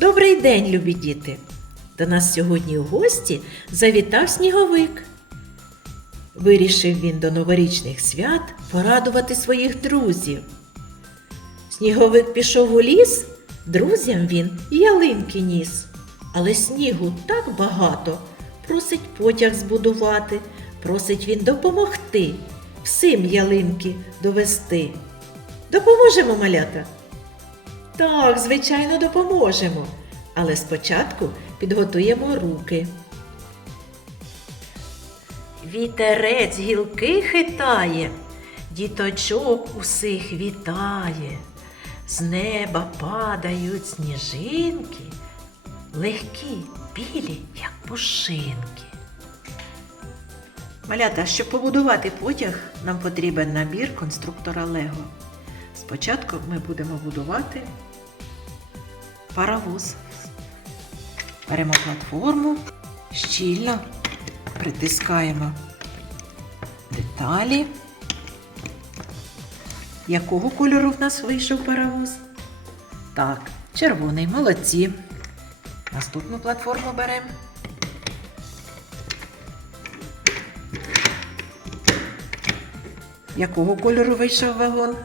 Добрий день, любі діти! До нас сьогодні у гості завітав сніговик. Вирішив він до новорічних свят порадувати своїх друзів. Сніговик пішов у ліс, друзям він ялинки ніс. Але снігу так багато, просить потяг збудувати, просить він допомогти, всім ялинки довести. Допоможемо, малята? Так, звичайно, допоможемо. Але спочатку підготуємо руки. Вітерець гілки хитає, діточок усіх вітає. З неба падають сніжинки, легкі, білі, як пушинки. Малята, щоб побудувати потяг, нам потрібен набір конструктора Лего. Спочатку ми будемо будувати паровоз. Беремо платформу, щільно притискаємо деталі. Якого кольору в нас вийшов паровоз? Так, червоний, молодці. Наступну платформу беремо. Якого кольору вийшов вагон?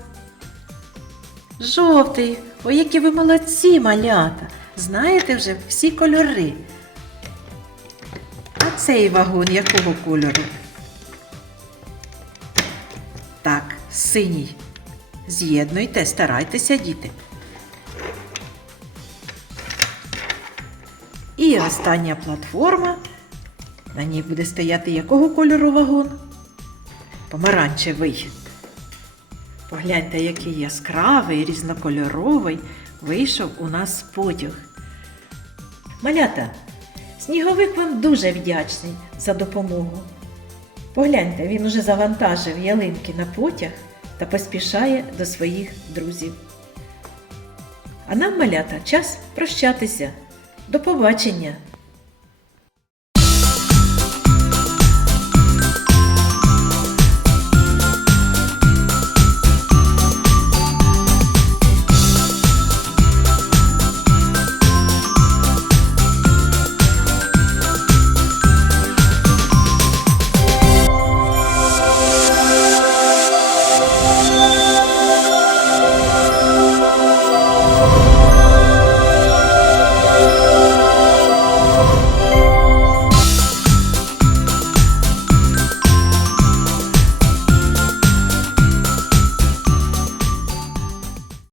Жовтий. Ой, які ви молодці, малята. Знаєте вже всі кольори. А цей вагон якого кольору? Так, синій. З'єднуйте, старайтеся, діти. І остання платформа. На ній буде стояти якого кольору вагон? Помаранчевий. Погляньте, який яскравий, різнокольоровий вийшов у нас потяг. Малята, сніговик вам дуже вдячний за допомогу. Погляньте, він уже завантажив ялинки на потяг та поспішає до своїх друзів. А нам, малята, час прощатися. До побачення!